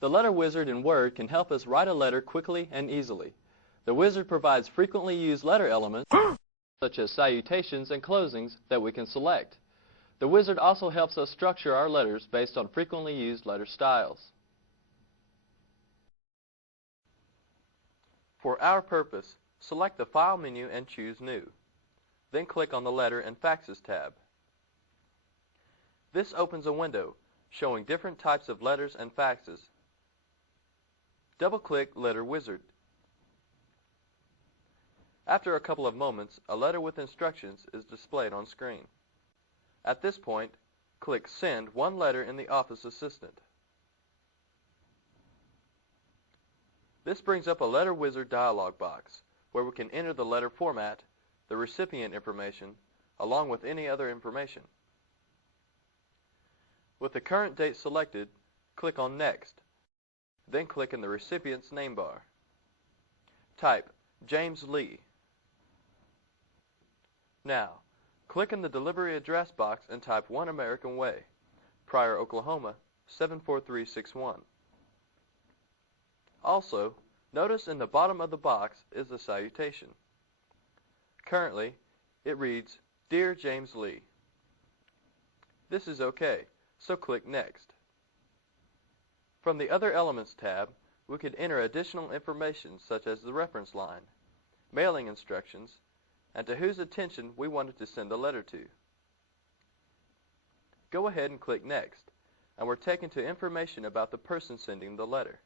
The letter wizard in Word can help us write a letter quickly and easily. The wizard provides frequently used letter elements, such as salutations and closings, that we can select. The wizard also helps us structure our letters based on frequently used letter styles. For our purpose, select the File menu and choose New. Then click on the Letter and Faxes tab. This opens a window showing different types of letters and faxes. Double-click Letter Wizard. After a couple of moments, a letter with instructions is displayed on screen. At this point, click Send one letter in the Office Assistant. This brings up a Letter Wizard dialog box where we can enter the letter format, the recipient information, along with any other information. With the current date selected, click on Next. Then click in the recipient's name bar. Type James Lee. Now, click in the delivery address box and type One American Way, Pryor, Oklahoma 74361. Also, notice in the bottom of the box is a salutation. Currently, it reads, Dear James Lee. This is okay, so click Next. From the Other Elements tab, we could enter additional information such as the reference line, mailing instructions, and to whose attention we wanted to send the letter to. Go ahead and click Next, and we're taken to information about the person sending the letter.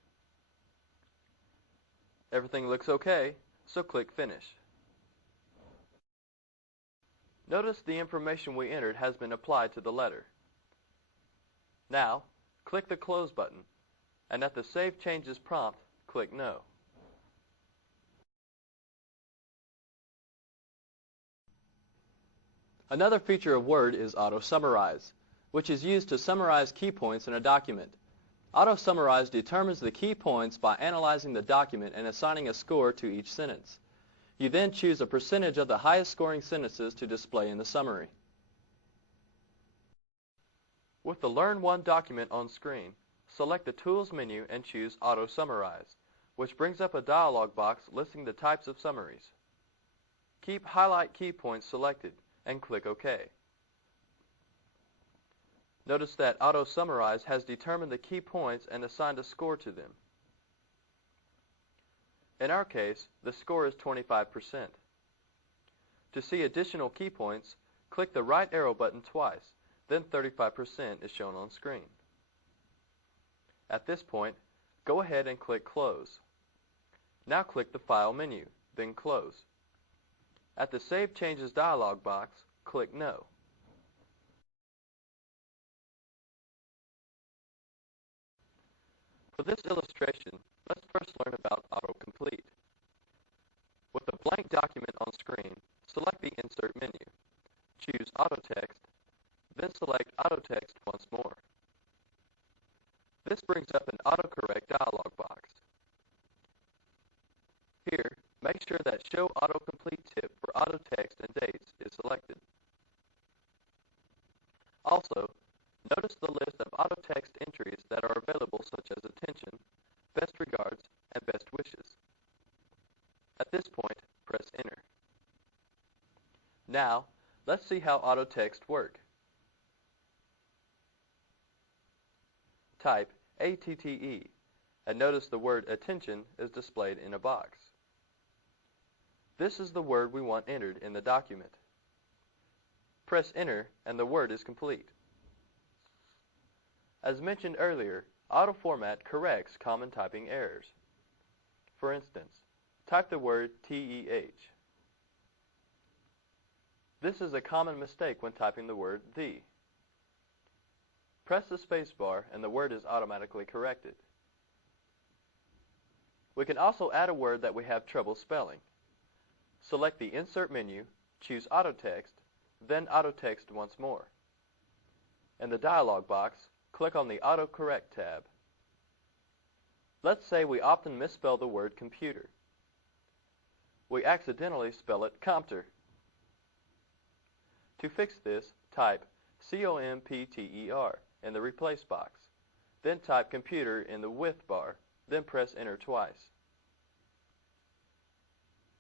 Everything looks okay, so click Finish. Notice the information we entered has been applied to the letter. Now, click the Close button, and at the Save Changes prompt, click No. Another feature of Word is Auto Summarize, which is used to summarize key points in a document. Auto Summarize determines the key points by analyzing the document and assigning a score to each sentence. You then choose a percentage of the highest scoring sentences to display in the summary. With the Learn One document on screen, select the Tools menu and choose Auto Summarize, which brings up a dialog box listing the types of summaries. Keep Highlight Key Points selected and click OK. Notice that Auto Summarize has determined the key points and assigned a score to them. In our case, the score is 25%. To see additional key points, click the right arrow button twice, then 35% is shown on screen. At this point, go ahead and click Close. Now click the File menu, then Close. At the Save Changes dialog box, click No. For this illustration, let's first learn about autocomplete. With a blank document on screen, select the Insert menu. Choose Auto Text, then select Auto Text once more. This brings up an autocorrect dialog box. Here, make sure that Show Autocomplete Tip for Auto Text and Dates is selected. Also, notice the list of auto text entries that are available such as attention, best regards, and best wishes. At this point, press Enter. Now, let's see how auto text work. Type ATTE, and notice the word attention is displayed in a box. This is the word we want entered in the document. Press Enter, and the word is complete. As mentioned earlier, auto-format corrects common typing errors. For instance, type the word TEH. This is a common mistake when typing the word the. Press the space bar and the word is automatically corrected. We can also add a word that we have trouble spelling. Select the Insert menu, choose Auto Text, then Auto Text once more. In the dialog box, click on the Autocorrect tab. Let's say we often misspell the word computer. We accidentally spell it compter. To fix this, type COMPTER in the Replace box. then type computer in the width bar, then press enter twice.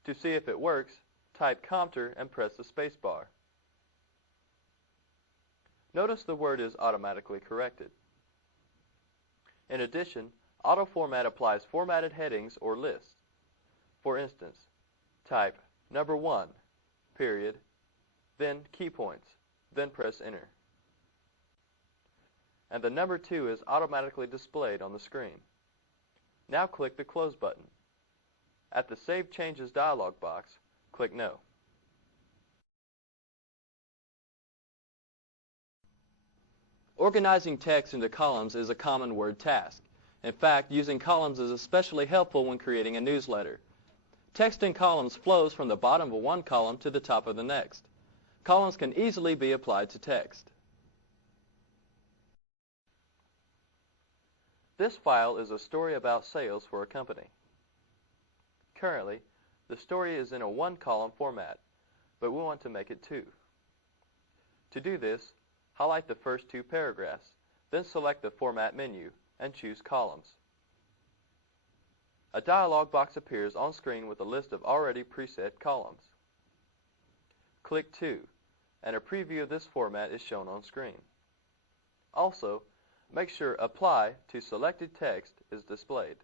To see if it works, type compter and press the space bar. Notice the word is automatically corrected. In addition, auto-format applies formatted headings or lists. For instance, type number 1, period, then key points, then press enter. And the number 2 is automatically displayed on the screen. Now click the Close button. At the Save Changes dialog box, click No. Organizing text into columns is a common Word task. In fact, using columns is especially helpful when creating a newsletter. Text in columns flows from the bottom of one column to the top of the next. Columns can easily be applied to text. This file is a story about sales for a company. Currently, the story is in a one-column format, but we want to make it two. To do this, highlight the first two paragraphs, then select the Format menu and choose Columns. A dialog box appears on screen with a list of already preset columns. Click 2, and a preview of this format is shown on screen. Also, make sure Apply to Selected Text is displayed.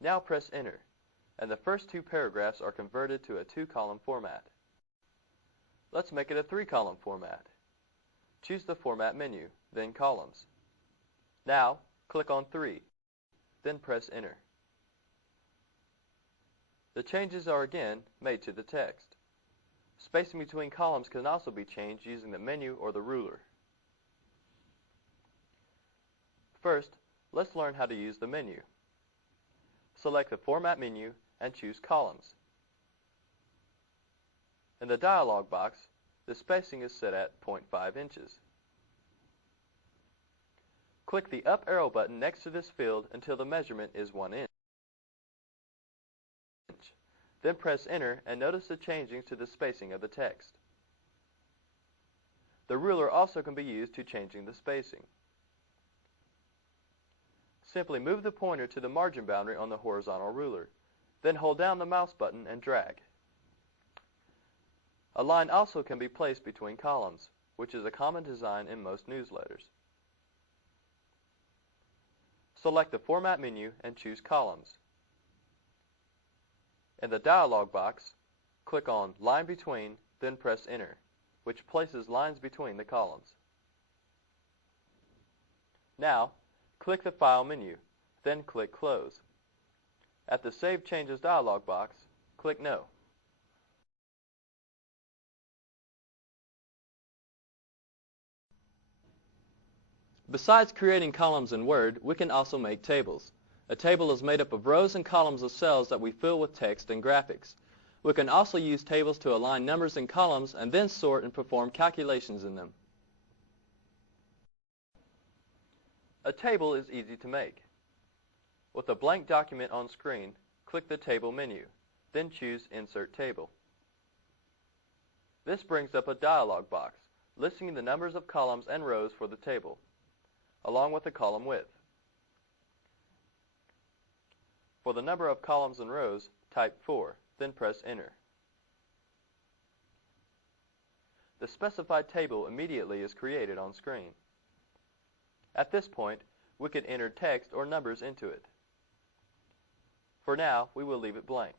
Now press Enter, and the first two paragraphs are converted to a two-column format. Let's make it a three-column format. Choose the Format menu, then Columns. Now, click on 3, then press Enter. The changes are again made to the text. Spacing between columns can also be changed using the menu or the ruler. First, let's learn how to use the menu. Select the Format menu and choose Columns. In the dialog box, the spacing is set at 0.5 inches. Click the up arrow button next to this field until the measurement is 1 inch. Then press Enter and notice the changing to the spacing of the text. The ruler also can be used to changing the spacing. Simply move the pointer to the margin boundary on the horizontal ruler, then hold down the mouse button and drag. A line also can be placed between columns, which is a common design in most newsletters. Select the Format menu and choose Columns. In the dialog box, click on Line Between, then press Enter, which places lines between the columns. Now, click the File menu, then click Close. At the Save Changes dialog box, click No. Besides creating columns in Word, we can also make tables. A table is made up of rows and columns of cells that we fill with text and graphics. We can also use tables to align numbers in columns and then sort and perform calculations in them. A table is easy to make. With a blank document on screen, click the Table menu, then choose Insert Table. This brings up a dialog box listing the numbers of columns and rows for the table, along with the column width. For the number of columns and rows, type 4, then press Enter. The specified table immediately is created on screen. At this point, we can enter text or numbers into it. For now, we will leave it blank.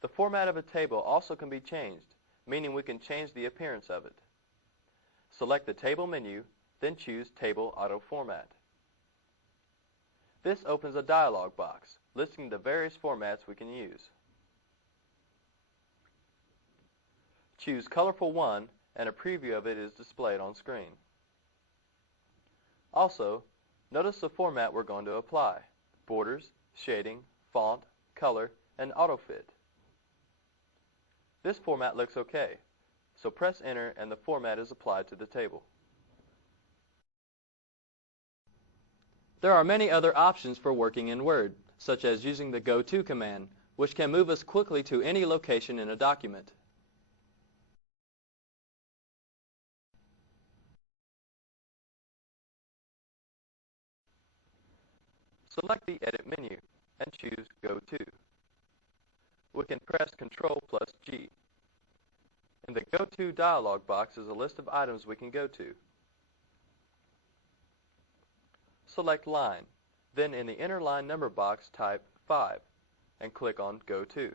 The format of a table also can be changed, meaning we can change the appearance of it. Select the Table menu, then choose Table Auto Format. This opens a dialog box listing the various formats we can use. Choose Colorful 1 and a preview of it is displayed on screen. Also, notice the format we're going to apply: borders, shading, font, color, and autofit. This format looks okay, so press Enter and the format is applied to the table. There are many other options for working in Word, such as using the Go To command, which can move us quickly to any location in a document. Select the Edit menu and choose Go To. We can press Ctrl plus G. In the Go To dialog box is a list of items we can go to. Select Line, then in the inner line number box type 5 and click on Go To,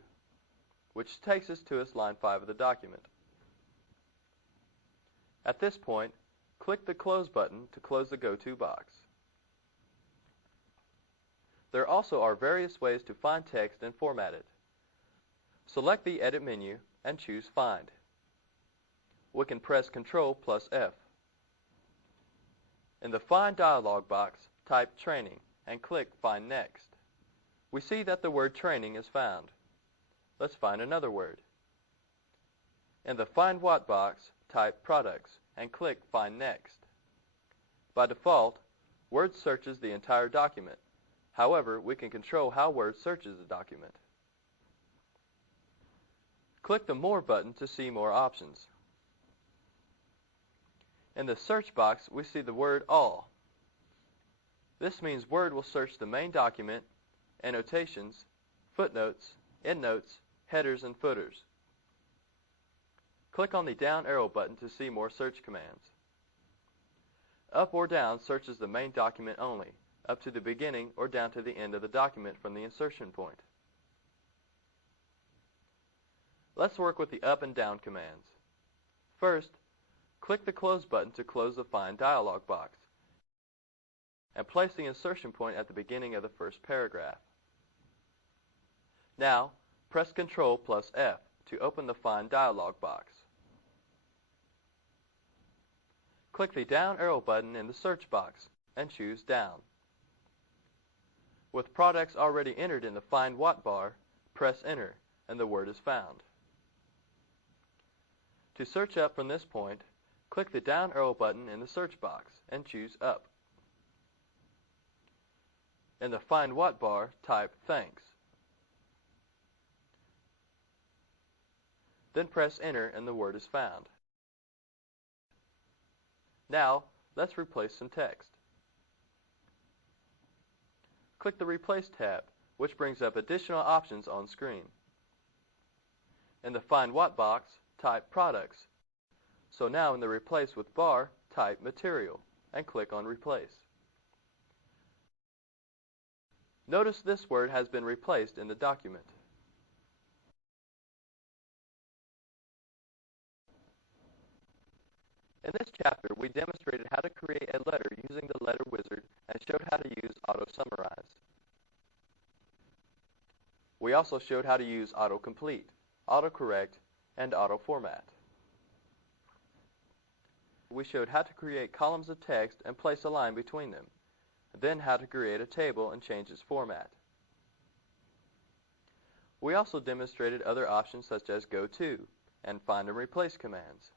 which takes us to line 5 of the document. At this point, click the Close button to close the Go To box. There also are various ways to find text and format it. Select the Edit menu and choose Find. We can press Ctrl plus F. In the Find dialog box, type Training and click Find Next. We see that the word training is found. Let's find another word. In the Find What box, type Products and click Find Next. By default, Word searches the entire document. However, we can control how Word searches the document. Click the More button to see more options. In the search box, we see the word All. This means Word will search the main document, annotations, footnotes, endnotes, headers, and footers. Click on the down arrow button to see more search commands. Up or down searches the main document only, up to the beginning or down to the end of the document from the insertion point. Let's work with the up and down commands. First, click the Close button to close the Find dialog box and place the insertion point at the beginning of the first paragraph. Now, press Ctrl plus F to open the Find dialog box. Click the down arrow button in the search box and choose Down. With products already entered in the Find What bar, press Enter and the word is found. To search up from this point, click the down arrow button in the search box and choose Up. In the Find What bar, type Thanks. Then press Enter and the word is found. Now, let's replace some text. Click the Replace tab, which brings up additional options on screen. In the Find What box, type Products. So now in the Replace with bar, type Material and click on Replace. Notice this word has been replaced in the document. In this chapter, we demonstrated how to create a letter using the Letter Wizard and showed how to use Auto-Summarize. We also showed how to use Auto-Complete, Auto-Correct, and Auto-Format. We showed how to create columns of text and place a line between them, then how to create a table and change its format. We also demonstrated other options such as Go To and Find and Replace commands.